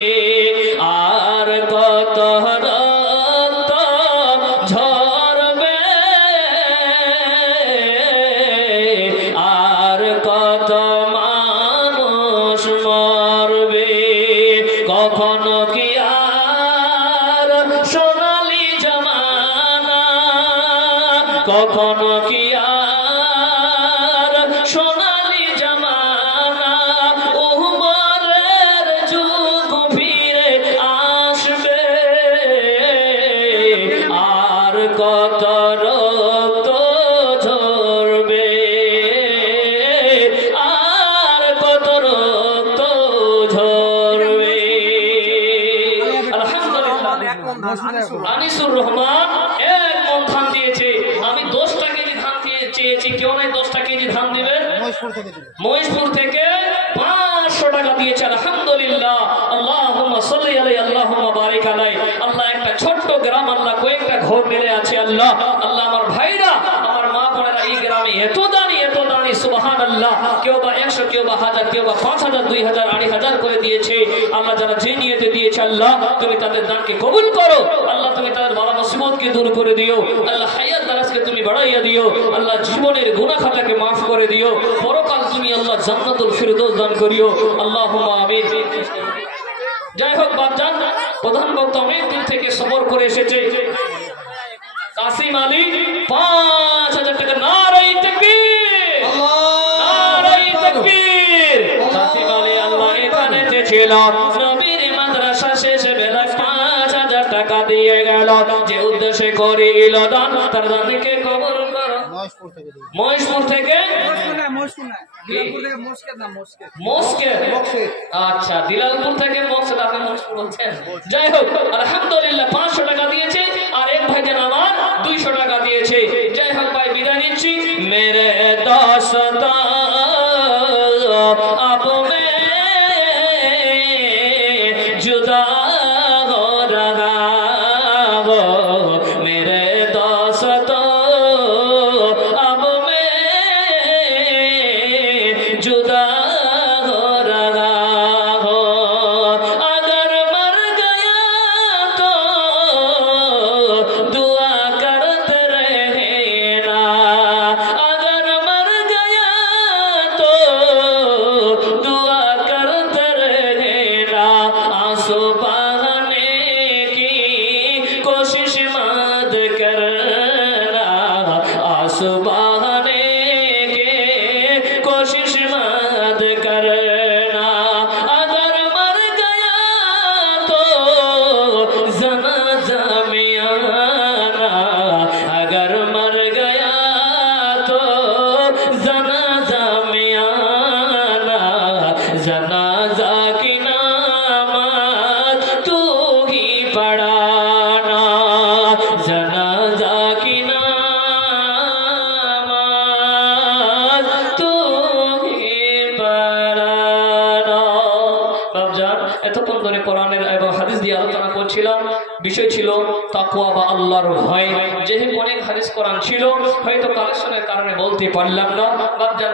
আর কত রক্ত ঝরবে, আর কত মানুষ মরবে, কখনো কি আর সোনালি জমানা, কখনো কি আর সোনালি জমানা, উমরের যুগ ফিরে আসবে, আর কত রক্ত ঝরবে, আর কত রক্ত ঝরবে। আলহামদুলিল্লাহ, আনিসুর রহমান এক মন ধান দিয়েছে। আমি 10টা কেজি ধান চেয়েছি, কেউ নাই 10টা কেজি ধান দিবে? মহেশপুর থেকে 500 টাকা দিয়েছে। আলহামদুলিল্লাহ, আল্লাহুম্মা সাল্লি আলাইহি আল্লাহুম্মা বারিক আলাইহি। আল্লাহ একটা ছোট্ট গ্রাম, আল্লাহ কয়েকটা ঘর মেলে আছে। আল্লাহ আল্লাহ আমার ভাইরা, আমার মা বোনেরা এই গ্রামে এত দানি সুবহানাল্লাহ, কেউ বা 100, কেউ বা 1000, কেউ বা 5000, 2000, 2500 করে দিয়েছে। আল্লাহ যারা যে নিয়তে দিয়েছে, আল্লাহ তুমি তাদের দানকে কবুল করো। আল্লাহ তুমি তাদের বালা মুসিবতকে দূর করে দিও। আল্লাহ হায়াত দারাজকে তুমি বাড়াইয়া দিও। আল্লাহ জীবনের গুনাহ খাতাকে মাফ করে দিও। পরকাল তুমি আল্লাহ জান্নাতুল ফিরদৌস দান করিও। আল্লাহুম্মা আমিন। যাই হোক বাদজান, প্রধান বক্তা অনেক দূর থেকে সফর করে এসেছে। কাসিম আলী 5000 টাকা। নারায়ে তাকবীর, নারায়ে তাকবীর। কাসিম আলী আল্লাহ এখানে যে ছিল, নবীর মাদ্রাসা শেষে বেলা 5000 টাকা দিয়ে গেল। যে উদ্দেশ্যে করিল দান, তার দানকে কবুল করো। মহেশপুর থেকে আচ্ছা, দিলালপুর থেকে মকসেদ, আপনি মহেশপুর বলছেন। যাই হোক আলহামদুলিল্লাহ, 500 টাকা দিয়েছে। আর এক ভাইজান আমার 200 টাকা দিয়েছে। যাই হোক ভাই, বিদায় নিচ্ছি। মেরে দোস্তা আপ মে जुदा हो रहा वो मेरे दोस्तों, अब मैं जुदा हो रहा हो। अगर मर गया तो दुआ करते रहना, अगर मर गया तो दुआ करते रहना। आंसू बहाने की कोशिश मत करना, आंसू बहाने की कोशिश मत करना। अगर मर गया तो जनाजा में आना, अगर मर गया तो जनाजा में आना। जनाजा की नमाज तू ही पढ़ाना, जनाजा की नमाज तू ही पढ़ाना। বাবজান, এতক্ষণ ধরে কোরআনের এবং হাদিস দিয়ে আলোচনা করছিলাম। বিষয় ছিল তাকওয়া বা আল্লাহর ভয়। যেহেতু অনেক হাদিস কোরআন ছিল, হয়তো কালেকশনের কারণে বলতে পারলাম না। বাবজান